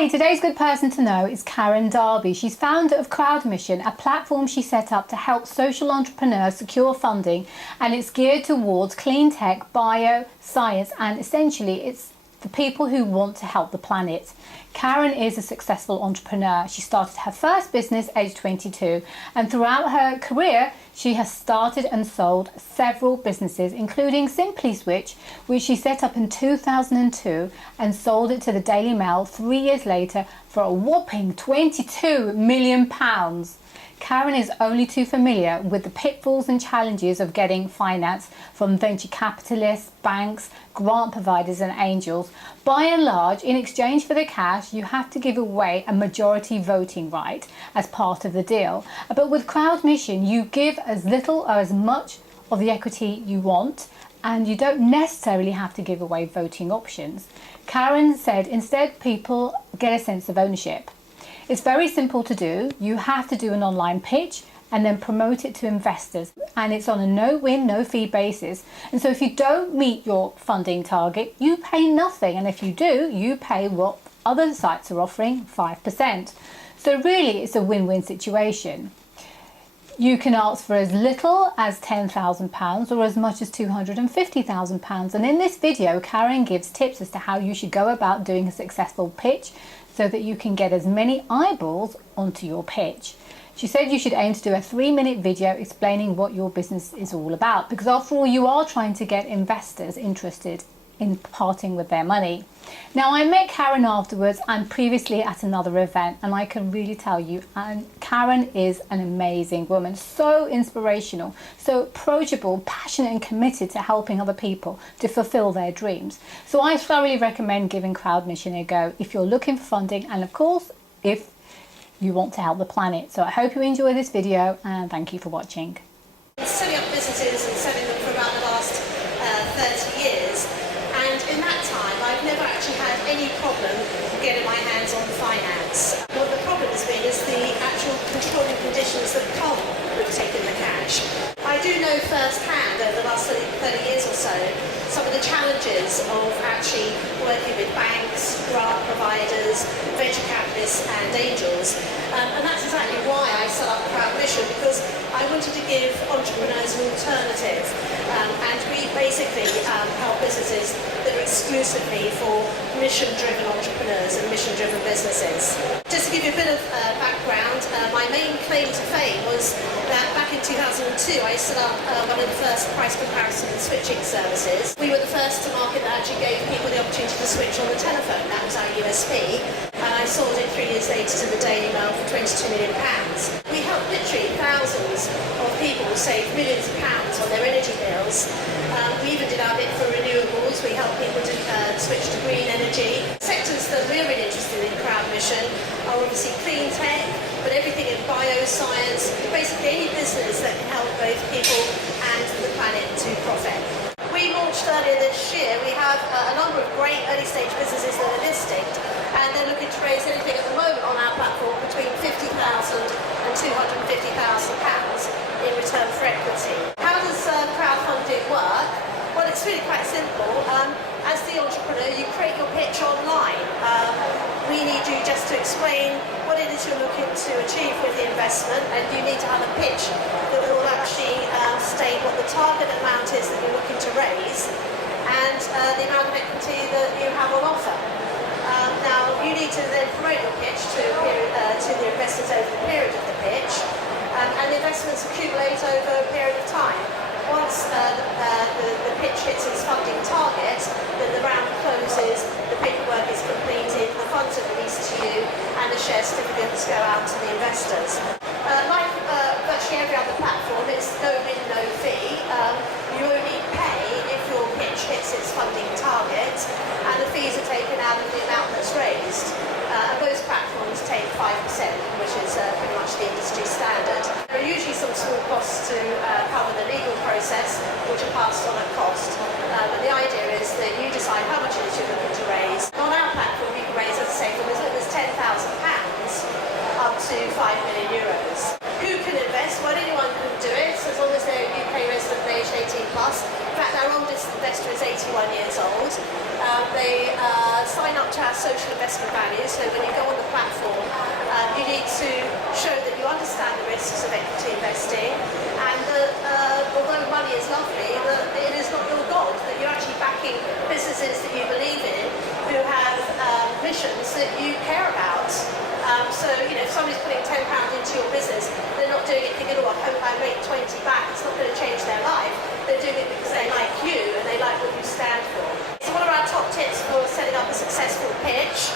Hi, today's good person to know is Karen Darby. She's founder of CrowdMission, a platform she set up to help social entrepreneurs secure funding, and it's geared towards clean tech, bio, science, and essentially it's the people who want to help the planet. Karen is a successful entrepreneur. She started her first business aged 22, and throughout her career she has started and sold several businesses, including SimplySwitch, which she set up in 2002 and sold it to the Daily Mail 3 years later for a whopping £22 million. Karen is only too familiar with the pitfalls and challenges of getting finance from venture capitalists, banks, grant providers and angels. By and large, in exchange for the cash, you have to give away a majority voting right as part of the deal. But with CrowdMission, you give as little or as much of the equity you want, and you don't necessarily have to give away voting options. Karen said instead people get a sense of ownership. It's very simple to do. You have to do an online pitch and then promote it to investors, and it's on a no-win, no-fee basis. And so if you don't meet your funding target, you pay nothing, and if you do, you pay what other sites are offering, 5%. So really it's a win-win situation. You can ask for as little as £10,000 or as much as £250,000. And in this video, Karen gives tips as to how you should go about doing a successful pitch so that you can get as many eyeballs onto your pitch. She said you should aim to do a 3-minute video explaining what your business is all about, because after all, you are trying to get investors interested in parting with their money. Now, I met Karen afterwards and previously at another event, and I can really tell you, Karen is an amazing woman, so inspirational, so approachable, passionate and committed to helping other people to fulfill their dreams. So I thoroughly recommend giving CrowdMission a go if you're looking for funding, and of course if you want to help the planet. So I hope you enjoy this video, and thank you for watching. Setting up businesses and selling them for around the last 30 years. And in that time, I've never actually had any problem getting my hands on finance. What the problem has been is the actual controlling conditions that come with taking the cash. I do know firsthand over the last 30 years or so some of the challenges of actually working with banks, grant providers, venture capitalists and angels. And that's exactly why I set up CrowdMission, because I wanted to give entrepreneurs an alternative. And we basically help businesses that are exclusively for mission-driven entrepreneurs and mission-driven businesses. Just to give you a bit of background, my main claim to fame was that back in 2002 I set up one of the first price comparison and switching services. We were the first to market that actually gave people the opportunity to switch on the telephone. That was our USP. And I sold it 3 years later to the Daily Mail for £22 million. We helped literally thousands of people save millions of pounds on their energy bills. We even did our bit for renewables. We helped people to switch to green energy. Sectors that we're really interested in CrowdMission are obviously clean tech, but everything in bioscience, basically any business that can help both people and the planet to profit. We launched earlier this year. We have a number of great early stage businesses that are listed, and they're looking to raise anything at the moment on our platform between £50,000 and £250,000 in return for equity. How does crowdfunding work? Well, it's really quite simple. As the entrepreneur, you create your pitch online. We need you just to explain what it is you're looking to achieve with the investment, and you need to have a pitch that will actually state what the target amount is that you're looking to raise and the amount of equity that you have on offer. Now, you need to then promote your pitch to the investors over the period of the pitch, and the investments accumulate over a period of time. Once the pitch hits its funding target, then the round closes, the paperwork is completed, the funds are released to you, and the share certificates go out to the investors. Like virtually every other platform, it's no win, no fee. You only pay if your pitch hits its funding target. to our social investment values. So when you go on the platform, you need to show that you understand the risks of equity investing, and that although money is lovely, that it is not your God, that you're actually backing businesses that you believe in, who have missions that you care about. So, if somebody's putting £10 into your business, they're not doing it thinking, oh, I hope I make 20 back, it's not going to change their life. They're doing it because they like you and they like what you stand for. So one of our top tips for setting up a successful pitch,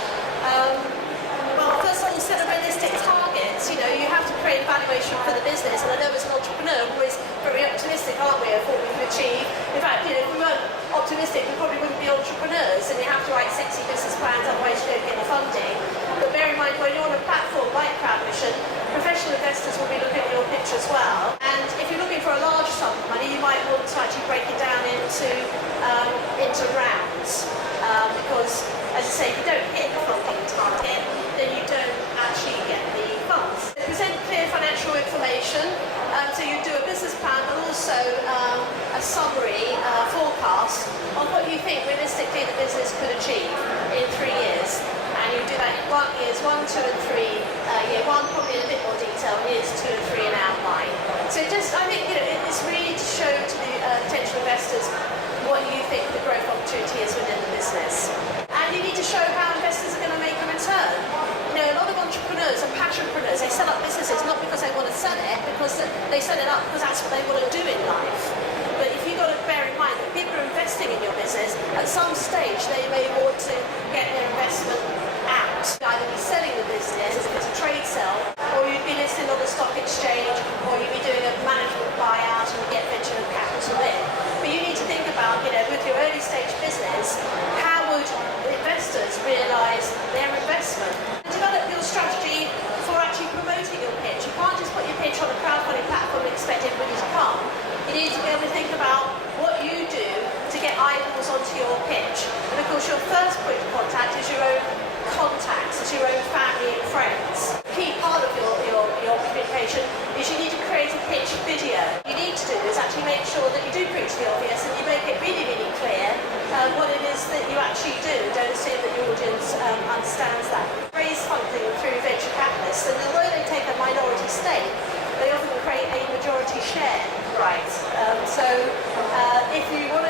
well, first of all, set a realistic targets. You have to create a valuation for the business, and I know as an entrepreneur, we're always very optimistic, aren't we, of what we can achieve. In fact, if we weren't optimistic, we probably wouldn't be entrepreneurs, and you have to write sexy business plans, otherwise you don't get the funding. But bear in mind, when you're on a platform like CrowdMission, professional investors will be looking at your pitch as well. And if you're looking for a large sum of money, you might want to actually break it down into rounds. Because, as I say, if you don't hit the funding target, then you don't actually get the funds. Present clear financial information, so you do a business plan, but also a summary forecast on what you think realistically the business could achieve in 3 years. And you do that in years 1, 2 and 3, year 1 probably in a bit more detail, years 2 and 3 in outline. So I think it's really to show to the potential investors what you think the growth opportunity is within the business. And you need to show how investors are going to make a return. A lot of entrepreneurs are passionpreneurs. They set up businesses not because they want to sell it, because they set it up because that's what they want to do in life. But if you've got to bear in mind that people are investing in your business, at some stage they may want to get their investment out. Either be selling the business if it's a trade sale, or you'd be listed on the stock exchange, or you'd be doing a management buyout and get venture capital in. But you need to think about, with your early stage business, how would investors realise their investment? Develop your strategy for actually promoting your pitch. You can't just put your pitch on a crowdfunding platform and expect everybody to come. You need to be able to think about what you do to get eyeballs onto your pitch. And of course, your first point of contact is your own contacts, is your own family and friends. A key part of your communication is you need to create a pitch video. What you need to do is actually make sure that you do preach the obvious and you make it really, really clear what it is that you actually do. Don't assume that your audience understands that. Raise funding through venture capitalists, and although they take a minority stake, they often create a majority share right. So if you want